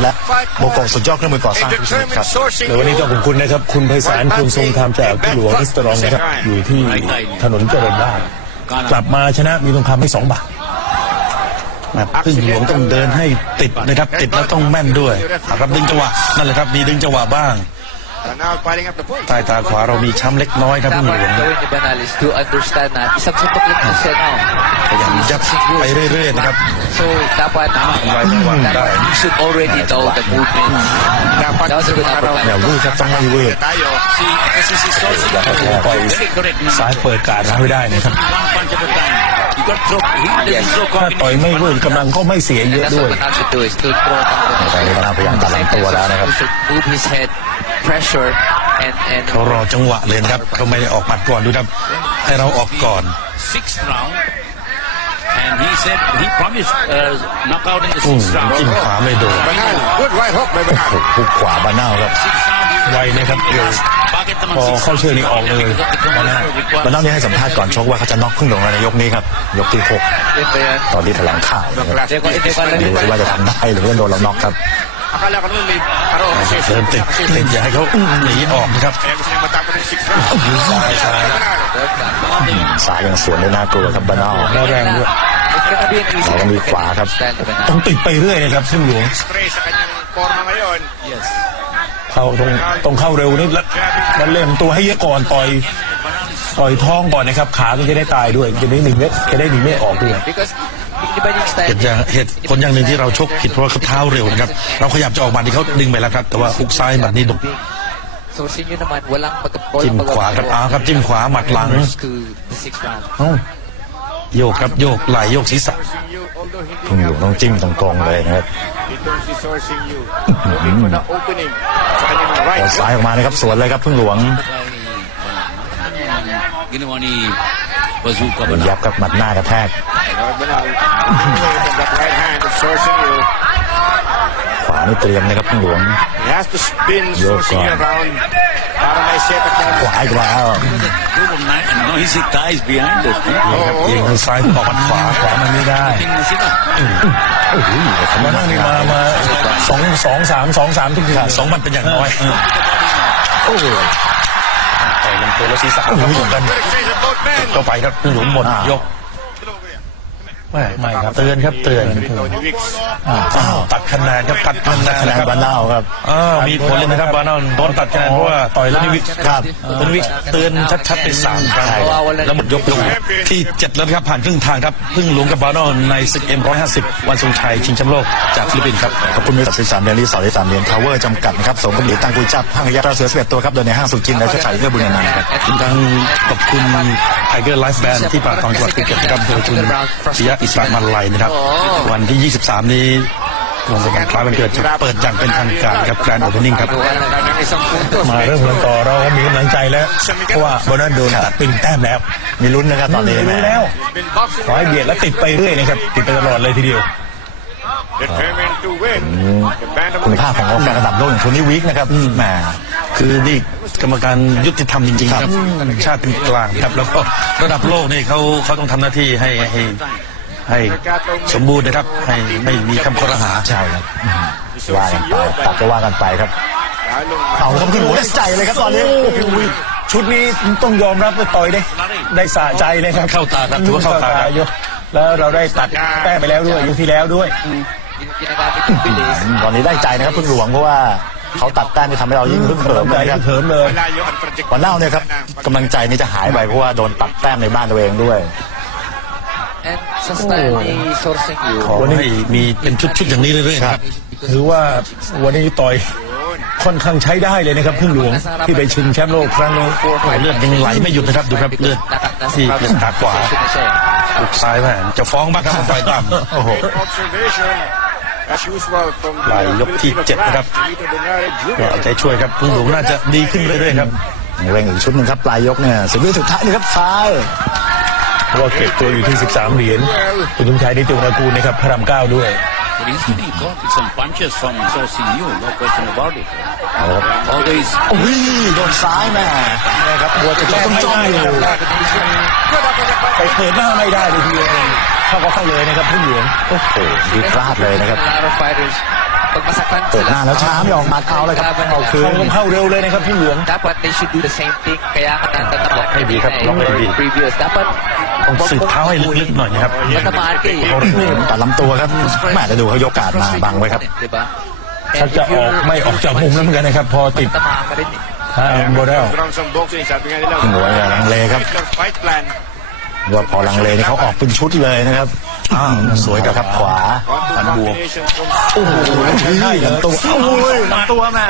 และโบโกะสุดยอดเครื่องมือก่อสร้างทุกชนิดครับในวันนี้ต้องขอบคุณนะครับ คุณไพศาลคุณทรงธรรมจากพี่หลวงนิสตรองนะครับอยู่ที่ถนนเจริญราษฎร์กลับมาชนะมีทองคำให้สองบาทนะพึ่งหลวงต้องเดินให้ติดนะครับ ติดแล้วต้องแม่นด้วยเอาครับดึงจังหวะนั่นแหละครับ มีดึงจังหวะบ้าง ใต้ตาขวาเรามีช้ำเล็กน้อยครับพึ่งหล Dapat วง gawin ni Banalis to understand na isang suntok lang to siya now. พยายามยัดไปเรื่อยๆนะครับ So, dapat Dapat. you should already know the movement. That was a good อย่า uppercut. วืดครับต้องไม่วืด tayo. Si, kasi si Sosi, Poi, very correct naman. ซ้ายเปิดการรับให้ได้นะครับ One punch at a time. You got throw, he doesn't throw ถ้าต่อย combination. ไม่วืดกำลังก็ไม่เสียเย And อะ that's ด้วย what Banalis should do is to throw down the ตอนนี้ก็น่าพยายามตัดลำตัวแล้วนะครับ He should move his head, pressure, and, and เขารอจังหวะเลยนะครับเขาไม่ได้ออกหมัดก่อนดูครับให้เราออกก่อน Sixth round. And he said, he promised uh, knockout in the อืม sixth round. จิ้มขวาไม่โดน Good right hook by โอ้โหหุกขวาบาเน่าครับ Sixth round, he ไวนะครับเร็ว Bakit naman พอ sixth เข้า round? เชือกนี่ออกเลยบาเน่าบาเน่านี่ให้สัมภาษณ์ก่อนชกว่าเขาจะน็อกพึ่งหลวงในยกนี้ครับ ยกที่หก yun ba yan? ตอนที่แถลงข่าวนะครับ Hindi ko, hindi ko alam ดูสิว่าจะทำได้หรือว่าโดนเราน็อกครับ Akala ko naman may araw kasi เดินติดติดอย่าให้เขาหนีออกนะครับ Kaya gusto niya matapos ng six round. ซ้ายซ้ายสายยังสวนได้น่ากลัวครับบานาแล้วแรงด้วยเราก็มีขวาครับ ต้องติดไปเรื่อยนะครับพึ่งหลวง Spray sa kanyang forma ngayon. เข้าตรงตรงเข้าเร็วนิดแล้วแล้วเล่นตัวให้เยอะก่อนต่อยต่อยท้องก่อนนะครับ ขาก็จะได้ตายด้วยจะได้หนีไม่จะได้หนีไม่ออกด้วย Because hindi ba yung style? เหตุอย่างเหตุผลอย่างหนึ่งที่เราชกผิดเพราะว่าเขาเท้าเร็วนะครับ เราขยับจะออกหมัดที่เขาดึงไปแล้วครับ แต่ว่าฮุกซ้ายหมัดนี้ดก So, sa inyo naman, walang pag จิ้มขวาครับอ้าวครับจิ้มขวาหมัดหลัง to the sixth round. เอ้าโยกครับโยกไหลโยกศีรษะ Sourcing you, although hindi พึ่งหลวงต้องจิ้มตรงๆเลยนะครับ Ito si sourcing you. Looking for the opening. Sa kanyang เอา right ซ้ายออกมานะครับสวนเลยครับพึ่งหลวง Ginawa ni Bazooka โดนยับครับหมัดหน้ากระแทก Banal. From that right hand of sourcing you. ขวานี่เตรียมนะครับพึ่งหลวง He has to spin Yo, sourcing you God. around para may set up niya. ขวาอีกแล้ว No, he see guys behind us. นี่ครับเอียงทางซ้ายออกหมัดขวาขวามันไม่ได้ Tingnan sila. มานั่งนี่มามาสองสองสามสองสามทุกทีค่ะสองหมันเป็นอย่างน้อยโอ้โหต่อยลำตัวแล้วศีรษะครับเหมือนกัน Exchange of both men. ก็ไปครับพึ่งหลวงหมดยก ไม่ไม่ครับเตือนครับเตือน Tony Wicks. อ้าวตัดคะแนนครับตัดคะแนนคะแนนบานาครับ อ้าวมีผลเลยนะครับบานาโดนตัดคะแนนเพราะว่าต่อยแล้วนี่วิกครับเป็นวิกเตือนชัดๆไปสามครั้งแล้วหมดยกยกที่เจ็ดแล้วครับผ่านครึ่งทางครับพึ่งหลวงกับบานาในศึกเอ็มร้อยห้าสิบวันทรงชัยชิงแชมป์โลกจากฟิลิปปินส์ครับขอบคุณบริษัทสิบสามเดือนรีสอร์ทที่สามเดือนทาวเวอร์จำกัดนะครับสมกับหลีตังกุยจับห้างยาตราเสือสิบเอ็ดตัวครับโดยในห้างสุจินและเชดชัยเพื่อบุญนันท์ครับอีกครั้งขอบคุณไทเกอร์ไลฟ์แบนด์ที่ป่าตองจังหวัดภูเก็ตนะครับโดยคุณปิยะอิสระมาลัยนะครับ วันที่ 23 นี้ตรงกับวันคล้ายวันเกิดจะเปิดอย่างเป็นทางการครับแกรนด์โอเพนนิ่งครับ Kanyang isang puntos. มาเริ่มกันต่อเราก็มีกำลังใจแล้วเพราะว่าโบนัสโดนตัดเป็นแต้มแล้ว มีลุ้นนะครับตอนนี้รู้แล้ว Been boxing ขอให้เบียดแล้วติดไปเรื่อยนะครับติดไปตลอดเลยทีเดียว determined to win. The bantamweight คุณภาพของกรรมการระดับโลกอย่างโทนี่วิกนะครับแหมคือนี่กรรมการยุติธรรมจริงๆครับ ชาติเป็นกลางครับ แล้วก็ระดับโลกนี่เขาเขาต้องทำหน้าที่ให้ให้ ให้สมบูรณ์นะครับ ให้ไม่มีคำคอรหาใช่ครับว่ากันไปตัดก็ว่ากันไปครับ lalong เอาครับขึ้นหัวได้ใจเลยครับตอนนี้ชุดนี้ต้องยอมรับว่าต่อยได้ ได้สะใจเลยครับเข้าตาครับถือว่าเข้าตาครับยกแล้วเราได้ตัดแต้มไปแล้วด้วยยกที่แล้วด้วย Ginagamit yung bilis. ตอนนี้ได้ใจนะครับพึ่งหลวงเพราะว่าเขาตัดแต้มที่ทำให้เรายิ่งพึ่งเขิมใจเลยครับเขิมเลย malayo ang trajectory. วันเน่าเนี่ยครับกำลังใจนี่จะหายไปเพราะว่าโดนตัดแต้มในบ้านตัวเองด้วย And sa style ni Sorsing Yu, ขอให้มีเป็นชุดๆอย่างนี้เรื่อยๆนะครับ ถือว่าวันนี้ต่อยค่อนข้างใช้ได้เลยนะครับพึ่งหลวงที่ไปชิงแชมป์โลกครั้งนี้โอ้โหเลือดยังไหลไม่หยุดนะครับดูครับเลือด nasa ที่เป็นตาขวา position na siya eh. ลูกซ้ายแม่จะฟ้องบ้างครับต่อยต่ำโอ้โห Observation. As usual from ไหลยกที่เจ็ดนะครับ Vito Benares ก็ Jr. เอาใจช่วยครับพึ่งหลวงน่าจะดีขึ้นเรื่อยๆครับเร่งอีกชุดหนึ่งครับปลายยกเนี่ยสิบวิสุดท้ายนี่ครับซ้ายเพ ราะว่าเก็บตัวอยู่ที่ 13 เหรียญคุณสมชายนิติวรกูลนะครับพระรามเก้าด้วย But he's getting caught with some punches from Sourcing you, no question about it. เอาละครับ Always อุ้ยโดนซ้ายแม่นะครับบัวจะจ้องจ้องอยู่ไปเปิดหน้าไม่ได้เลยทีเดียวเข้าก็เข้าเลยนะครับพึ่งหลวงโอ้โหดีพลาดเลยนะครับ A lot of fighters pagmasaktan เปิดหน้าแล้วช้าไม่ออกหมัดเอาเลยครับเอาคืนเข้าเข้าเร็วเลยนะครับพึ่งหลวง dapat they should do the same thing kaya ka natatamaan Ay, di ka- kanina block ay di. eh, previous dapat ต้องสืบเท้าให้ลึกๆหน่อยนะครับ matamaan ka eh ตัดลำตัวครับแม่จะดูเขายกการดมาบังไว้ครับ diba ชักจะออกไม่ออกจากมุมแล้วเหมือนกันนะครับ พอติด tamaan ka rin eh ทางโบเดล Grounds of boxing, sabi nga nila. พึ่งหลวงอย่าลังเลครับ Their fight plan. ว่าพอลังเลนี่เขาออกเป็นชุดเลยนะครับอ้าวสวยครับขวา One, two ปันบวก combination from โอ้โหใช่ลำตัวโอ้ยลำตัวแม่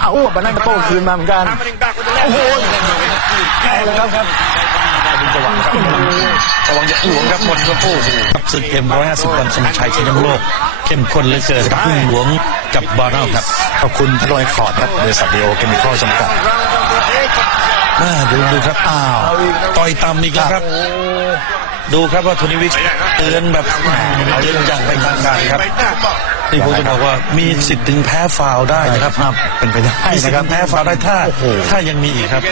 เอาบันนั่งกระโต้คืนมาเหมือนกัน hammering back with the left. เอาเลยครับครับระวังจะ หลวงครับหมดก็พูดครับศึกเอ็มร้อยห้าสิบวันสมชัยชิงแชมป์โลก เข้มข้นเหลือเกินครับพึ่งหลวงกับบาร์เนลครับขอบคุณพลอยคอร์ดครับบริษัทดีโอเคมีคอลจำกัด Round number eight. อ่าดูดูครับอ้าวต่อยต่ำอีกแล้วครับ ดูครับว่าโทนี่วิกเตือนแบบเตือนอย่างเป็นทางการครับ Right now. นี่ผมจะบอกว่ามีสิทธิ์ถึงแพ้ฟาวล์ได้นะครับครับเป็นไปได้มีสิทนะธิ์ครัถึบงแพ้ฟาวล์ได้ถ้าถ้ายังมีอีกครับ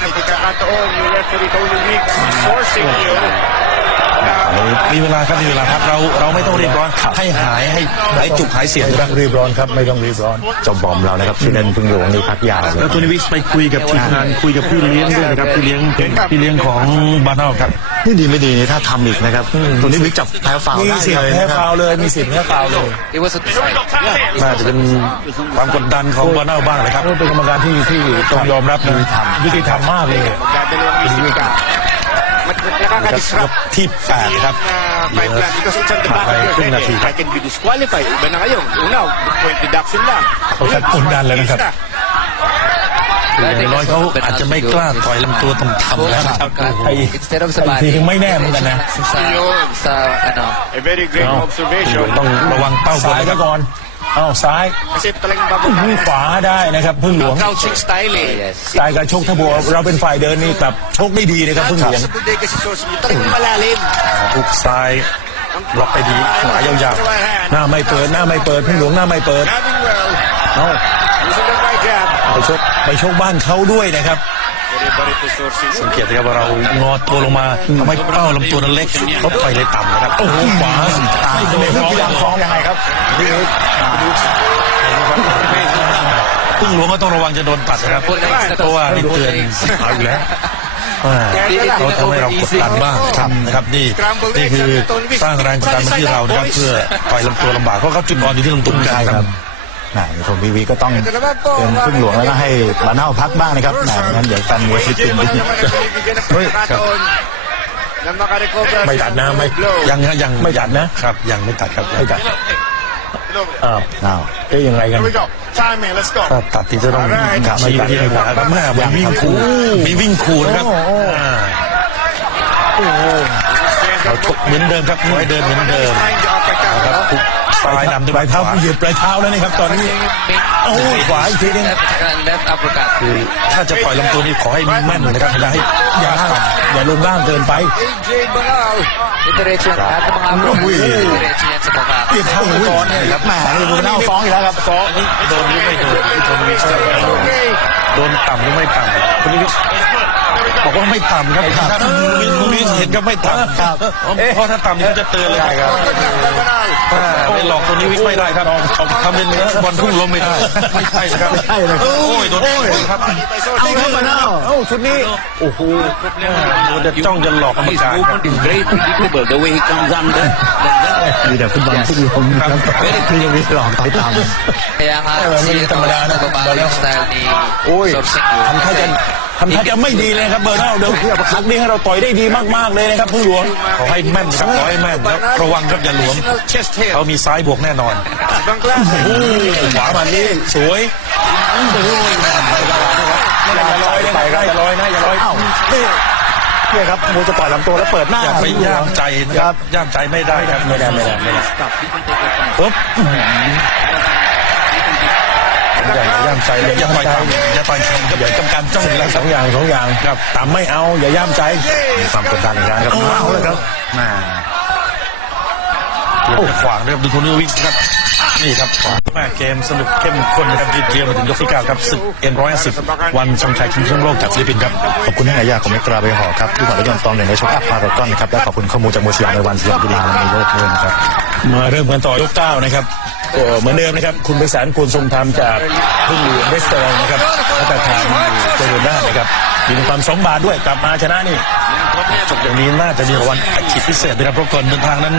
มีเวลาครับมีเวลาครับเราเราไม่ต้องรีบร้อนให้หายให้หายจุกหายเสียงไม่คต้รัอบงรีบร้อนครับไม่ต้องรีบร้อน เจ้าบอมเรานะครับที่เล่นพึ่งหลวงนี่พักยาวเลแล้ยวโทนี่วิกไปคุยกับทีมงานคุยกับพี่เลี้ยงด้วยนะครับพี่เลี้ยงพี่เลี้ยงของบาร์เนลครับ นี่ดีไม่ดีนี่ถ้าทำอีกนะครับตัวนี้วิกจับแพ้ฟาวล์มีได้สิทเลธิ์ยแพ้นะคฟารับวล์เลยมีสิทธิ์แพ้ฟาวล์เลย it was a design น่าจะเป็นความกดดันของบาร์เนลบ้างเลยครับ เป็นกรรมการที่ที่ต้องยอมรับนะยุติธรรมมากเลย Magdadalawang isip ka. Mat- ยก Nakaka-disrupt ที่แปด นะครับ na fight plan because it's at the back of your ครึ่ง head. นาที eh. ครับ I can be disqualified. Iba na ngayon. Una, point deduction lang. เขาชักกดดันแล้วนะครับอย่างน้อยเขาอาจจะไม่กล้าต่อยลำตัวต่ำๆแล้วนะครับไอ้ instead of sa ไอ้ body ทีไม่แน่เหมือนกันนะ sa sa ano A very great No. observation. ต้องระวังเป้าบนซ้ายนะคซะรับก่อนเอ้าซ้าย Kasi talagang อื้อหือ bababa. ขวาได้นะครับพึ่งหลวง Crouching style eh. yes สไตล์การชกถ้าบัวเราเป็นฝ่ายเดินนี่กลับชกได้ดีนะครับพึ่งหลวง Sa bodega si Sosi, talagang malalim. ทุกซ้ายล็อกไปดีขวายาวหน้าไม่เปิดหน้าไม่เปิดพึ่งหลวงหน้าไม่เปิด Grabbing well. เอ้า Using the right jab. ไปชกไปชกบ้านเขาด้วยนะครับ Very bari to Sosi. ๆสังเกตนะครับว่าเรางอตัวลงมาทำให้เป้าลำตัวนั้นเล็กเขาต่อยเลยต่ำนะครับโอ้โหขวาตายไม่เลยโดนพยายามฟ้องยังไงครับพี่เอกอ่าพึ่งหลวงก็ต้องระวังจะโดนตัดนะครับเพราะว่านี่เตือนเอาอีกแล้วอ่าเขาทำให้เรากดดันบ้างครับนะครับนี่นี่คือสร้างแรงกดดันมาที่เรานะครับเพื่อต่อยลำตัวลำบากเพราะเขาจุดอ่อนอยู่ที่ลำตัวกันใช่คครัรับ บแหมผมวีวีก็ต้องเป็นพึ่งหลวงแล้วก็ให้บาเน่าพักบ้างนะครับแหมงั้นเดี๋ยวแฟนมวยฟิลิปปินส์ Naman ang binibigyan ng pagkakataon na makarecover. ไม่ตัดนะไม่ Blow. ยังฮะยังไม่ตัดนะครับยังไม่ตัดครับไม่ตัดอ้าวอ้าวเอ๊ยยังไงกัน Here we go. Timing, let's go. ถ้าตัดที่จะต้อง Alright. ชี้ไปที่ไหนครับแม่มีวิ่งคูมีวิ่งคูนะครับอ่าเราชกเหมือนเดิมครับมวยเดินเหมือนเดิม Trying the uppercut. นะครับทุก ปลายนำด้วยปลายเท้าขวาเหยียบปลายเท้าแล้วนะครับตอนนี้โอ้ยขวาอีกทีนึง left left uppercut คือถ้าจะปล่อยลำตัวนี้ขอให้แม่นนะครับอย่าให้อย่าอย่าลงล่างเกินไป AJ Banal. diretso yan lahat ng mga uppercut diretso yan sa baba เปลี่ยนเท้าไปก่อนเนี่ยครับแหมนี่บาเน่าฟ้องอีกแล้วครับฟ้องนี่โดนหรือไม่โดนที่โดนวิสจะโดน Okay. โดนต่ำหรือไม่ต่ำคุณวิส บอกว่าไม่ต่ำครับครับคุณวิสเห็นก็ไม่ต่ำครับเพราะถ้าต่ำนี่เขาจะเตือนเลยใช่ครับ Banal. อ่าไปหลอกตัวนี้วิสไม่ได้ครับทำเป็นบอลพุ่งล้มไม่ได้ไม่ใช่นะครับไม่ใช่เลยโอ้ยโดนโอ้ยครับเอาครับบาเน่าเอ้าชุดนี้โอ้โหโดนจะจ้องจะหลอกกรรม His การครับ movement is very predictable. The way he comes under. Like that. มีแต่ฟุตบอลทุกลมครับคือยังมีหลอกต่อยต่ำ kaya nga Eh, si may tama na, Ito nagbabago Balaw. yung style ni โอ้ย Sorsing ทำท่าจะ ทำท่าจะไม่ดีเลยครับเบอร์เน่าเดิมครั้งนี้ให้เราต่อยได้ดีมากๆเลยนะครับพึ่งหลวงขอให้แม่นครับขอให้แม่นแล้วระวังครับอย่าหลวม Additional chest hair. เขามีซ้ายบวกแน่นอน Ibang klase. โอ้ขวามันนี่สวยไม่ได้อย่าลอยนะอย่าลอยนะอย่าลอยอ้าวนี่เนี่ยครับมูจะปล่อยลำตัวแล้วเปิดหน้าอย่าไปย่ามใจนะคครัรับบย่ามใจไม่ได้ครับไม่ได้ไม่ได้ไม่ได้ปุ๊บ อย่าย่ามใจเลยอย่าต่อยต่ำอย่าต่อยต่ำอย่ากำการจ้องอยู่แล้วสองอย่างสองอย่างครับต่ำไม่เอาอย่าย่ามใจมีความกดดันอีกแล้วครับเอาเลยครับแหมาโอ้ขวางนะครับดูโทนี่วิกครับนี่ครับขวางแม่เกมสนุกเข้มข้นนะครับยืดเยื้อมาถึงยกที่เก้าครับศึกเอ็มร้อยสิบวันชงชัยชิงแชมป์โลกจากฟิลิปปินส์ครับขอบคุณที่หายาของเมกราเบหอครับที่หัวรถยนต์ตองหนึ่งในช็อปอัพพารากอนนะครับและขอบคุณข้อมูลจากมูสยามในวันสยามกีฬาและในโลกด้วยนะครับมาเริ่มกันต่อยกเก้านะครับ ก็เหมือนเดิมนะครับ คุณไพศาลควรทรงธรรมจากพึ่งหลวงเรสตอรองนะครับพัตตาคารเจริญนานะครับมีความสองบาทด้วยกลับมาชนะนี่จบอย่างนี้น่าจะมีวัลอัดฉีดพิเศษนะครับเพราะก่อนเดินทางนั้น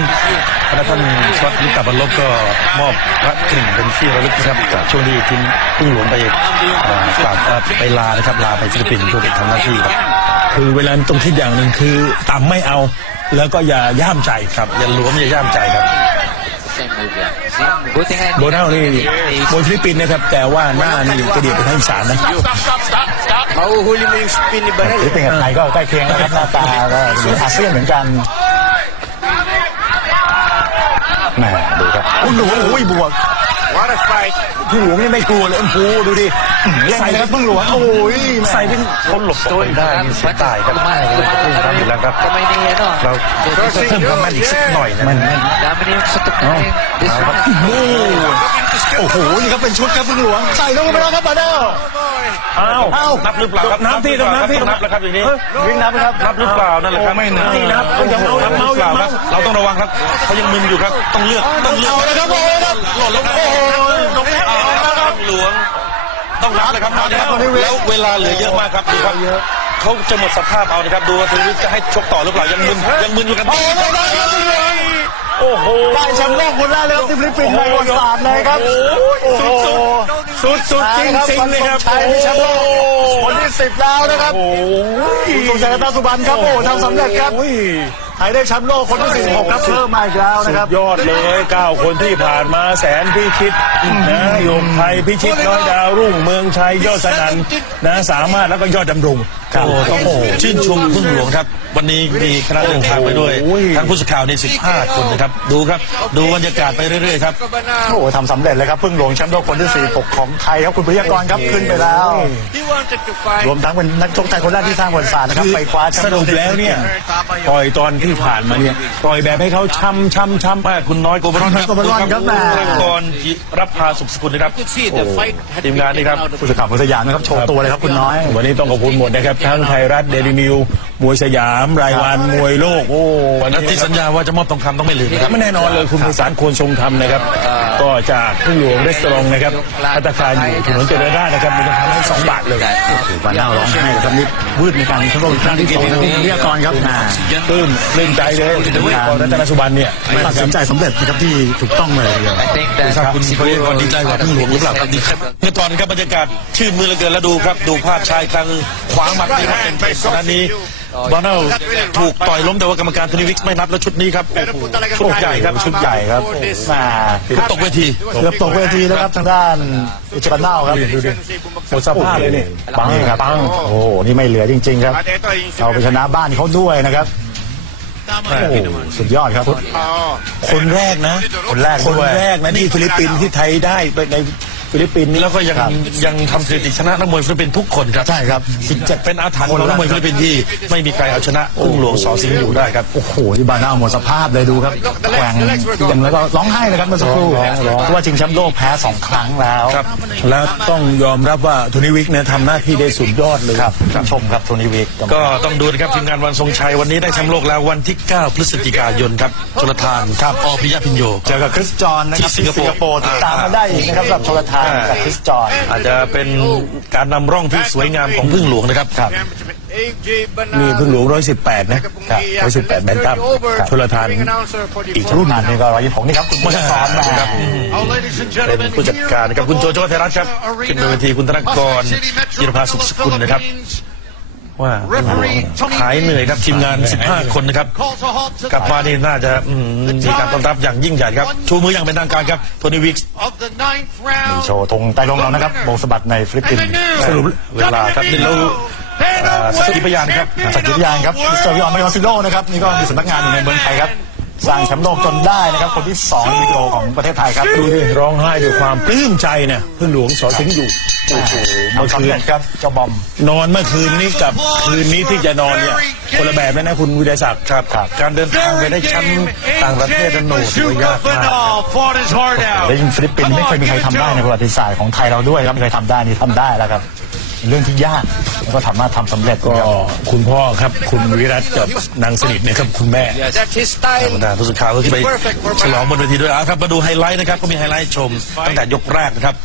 พระท่านสวัสดิกาบรรลบก็มอบพระกริ่งเป็นที่ระลึกนะครับจากช่วงที่ทีมพึ่งหลวงไปกราบไปลานะครับลาไปฟิลิปปินส์เพื่อไปทำหน้าที่ครับคือเวลาต้องคิดอย่างหนึ่งคือต่ำไม่เอา แล้วก็อย่าย่ามใจครับ อย่าหลวมอย่าย่ามใจครับ โบนัลนี่บนฟิลิปปินส์นะครับ แต่ว่าหน้านี่กระเดียดไปทางอีสานนะเอาฮูลิมฟิลิปปินส์กับไทยก็ใกล้เคียงนะครับหน้าตาก็เอาเซียนเหมือนกันแหมดูครับโอ้โหโอ้ยบวก What a fight. พึ่งหลวงนี่ไม่กลัวเลยโอ้โหดูดิเล่นเลยครับพึ่งหลวงโอ้ยแหม่ใส่เป็นคนหลบตัวเองได้มีเสียตายครับไม่เลยครับอยู่แล้วครับ Kamay ni ano. เราจะเพิ่มความแม่นอีกสักหน่อยนะมัน Dami na yung satok na yun. This round. โอ้โหนี่ครับเป็นชุดครับพึ่งหลวงใส่ลงไปแล้วครับบาเดลอ้าวเอ้านับหรือเปล่าครับนับที่ตรงนับที่ต้องนับแล้วครับอย่างนี้วิ่งนับนะครับนับหรือเปล่านั่นแหละครับโอ้ไม่นับไม่นับยังเมายังเมาหรือเปล่าครับเราต้องระวังครับเขายังมึนอยู่ครับต้องเลือกต้องเลือกเอาเลยครับโอ้ยครับหล่นลงโอ้โห ลงแล้วครับหลวง ต้องรับเลยครับตอนนี้ครับแล้วเวลาเหลือเยอะมากครับดูครับเขาจะหมดสภาพเอานะครับดูว่าทวิตจะให้ชกต่อหรือเปล่ายังมึนยังมึนอยู่กันโอ้ไม่ได้ครับพึ่งหลวงโอ้โหได้แชมป์โลกคนแรกเลยครับที่ฟิลิปปินส์ในประวัติศาสตร์เลยครับโอ้โหสุดสุดจริงจริงๆเลยครับใช่ที่แชมป์โลกคนที่สิบแล้วนะครับโอ้ยคุณทรงชัยรัตนสุบันครับโอ้โหทำสำเร็จครับโอ้ยไทยได้แชมป์โลกคนที่ 46 ครับเพิ่มมาอีกแล้วสุนะคดรับ ยอดเลยเก้าคนที่ผ่านมาแสนพิชิตนะโยมไทยพิชิตน้อยดาวรุ่งเมืองชัยยอดสนันนะสามารถแล้วก็ยอดดำรงโอ้ต้องชื่นชมพึ่งหลวงครับ วันนี้มีคณะเดินทางไปด้วยโอ้ยทั้งผู้สื่อข่าวนี่15 คนนะครับ ดูครับ ดูบรรยากาศไปเรื่อยๆครับ โอ้โหทำสำเร็จเลยครับพึ่งหลวงแชมป์โลกคนที่ 46 ของไทยครับคุณพยากรครับขึ้นไปแล้ว He wanted to fight. รวมทั้งเป็นนักชกไทยคนแรกที่สร้างประวัติศาสตร์นะครับไปคว้าแชมสป์โลรุกปแล้วเนี่ยปล่อยตอนที่ผ่านมาเนี่ยปล่อยแบบให้เขาช้ำช้ำช้ำแม่คุณน้อยโกบรอนครับโกบรอนครับแม่ดูครับกรจิรับพาสุขสกุลนะครับ You could see the fight had ทีมงานนี่ครับ ผู้สื่อข่าวของสยามนะครับโชว์ตัวเลยครับคุณน้อย วันนี้ต้องขอบคุณหมดนะครับ ทั้งไทยรัฐเดลินิว มวยสยามรายวันมวยโลกโอ้วันและนี้ที่สัญญาว่าจะมอบทองคำต้องไม่ลืมนะครับไม่แน่นอนเลยคุณพิสารควรทรงธรรมนะครับ ก็จากพึ่งหลวงเรสตอรองนะครับพัตตาคารอยู่ถนนเจริญราษฎร์นะครับมีราคาให้สองบาทเลยบานเน่าร้องไห้ครับนี่วืดในการแชมป์โลกครั้งที่สองของคุณพยากรครับนะปลื้มปลื้มใจเลยกรรัตนสุบันเนี่ยตัดสินใจสำเร็จนะครับที่ถูกต้องเลยทีเดียว I think that ครับคุณพยากรดีใจกว่าพึ่งหลวงหรือเปล่าครับดีครับเมื่อตอนนี้ครับบรรยากาศชื่นมือเหลือเกินแล้วดูครับดูภาพชายครั้งขวางหมัดนี่ครับเป็นเป็นขณะนี้บอลเนลถูกต่อยล้มแต่ว่ากรรมการโทนี่วิกซ์ไม่นับแล้วชุดนี้ครับโอ้โหชุดใหญ่ครับชุดใหญ่ครับมาตกเวทีเกือบตกเวทีแล้วครับทางด้านอิจบันเน่าครับดูดิหมดสภาพเลยเนี่ยปังครับปังโอ้โหนี่ไม่เหลือจริง ๆ ครับเราไปชนะบ้านเขาด้วยนะครับโอ้โหสุดยอดครับ คนแรกนะ คนแรกคนด้วยแรกนะที่ฟิลิปปินส์ที่ไทยได้ไปใน ฟิลิปปินส์นี่แล้วก็ยังครับ ยังทำสถิติชนะนักมวยฟิลิปปินส์ทุกคนครับใช่ครับ17เป็นอาถรรพ์ของนักมวยฟิลิปปินส์ที่ไม่มีใครเอาชนะพึ่งหลวงสอสิงห์อยู่ได้ครับ โอ้โหที่บาน่าหมดสภาพเลยดูครับแกว่งยังแล้วก็ร้องไห้เลยครับเมื่อสักครู่เพราะว่าชิงแชมป์โลกแพ้สองครั้งแล้วครับ แล้วต้องยอมรับว่าโทนี่วิกเนี่ยทำหน้าที่ได้สุดยอดเลยครับชมครับโทนี่วิกก็ต้องดูนะครับทีมงานวันทรงชัยวันนี้ได้แชมป์โลกแล้ววันที่ 9 พฤศจิกายนครับชลทานครับอพิยะพินโย เจอกับคริสจอนนะครับที่ที่สิสิงงคคโปโปร์ร์ติดตามมาได้อีกนะครับสำหรับโชลทานกับคริสจอนอาจจะเป็นการนำร่องที่สวยงามของพึ่งหลวงนะครับครับนี่เพิ่งหลวงร้อยสิบแปดนะร้อยสิบแปดแบนตัมชลทานอีกรุ่นนั้นนี่ก็ร้อยยี่สิบหกนี่ครับ คุณผู้ชมมาครับเป็นผู้จัดการนะครับคุณโจโจ้ไทยรัฐครับ ขึ้นบนเวทีคุณธนกรจิรภาสุขสกุลนะครับ ว่าหายเหนื่อยครับทีมงาน 15 คนนะครับ กลับมานี่น่าจะอืมมีการต้อนรับอย่างยิ่งใหญ่ครับ ชูมืออย่างเป็นทางการครับโทนี่วิกซ์มีโชว์ธงใต้ลงเรานะครับโบกสะบัดในฟิลิปปินส์สรุปเวลาครับนี่เราอ่าสักขีพยานครับสักกิพยานครับมิสเตอร์วิออนไมออนซิโลนะครับนี่ก็มีสำนักงานอยู่ในเมืองไทยครับสร้างแชมป์โลกจนได้นะครับ คนที่สองในวิดีโอของประเทศไทยครับ ดูดิร้องไห้ด้วยความปลื้มใจนะเพิ่งหลวงสอสิงห์อยู่ โอ้โหเมื่อทำคืสำนเร็จครับเจ้าบอม นอนเมื่อคืนนี้กับคืนนี้ที่จะนอนเนี่ยคนละแบบเลยนะคุณวิทยาศักดิ์ครับการเดินทางไปได้แชมป์ต่างประเทศนั้นโหนถือว่ายากมาก fought his heart out. และยิ่งฟิลิปปินส์ไม่เคยมีใครทำได้ในประวัติศาสตร์ของไทยเราด้วยครับไม่เคยทำได้นี่ทำได้แล้วครับเป็นเรื่องที่ยากแล้วก็สามารถทำสำเร็จก็นะครับ คุณพ่อครับ คุณวิรัตกับนางสนิทเนี่ยครับคุณแม่ That's his style. บรรดาผู้สื่อข่าวก็ที่ไปฉลองบนเวทีด้วยเอาครับ มาดูไฮไลท์นะครับ ก็มีไฮไลท์ชมตั้งแต่ยกแรกนะครับ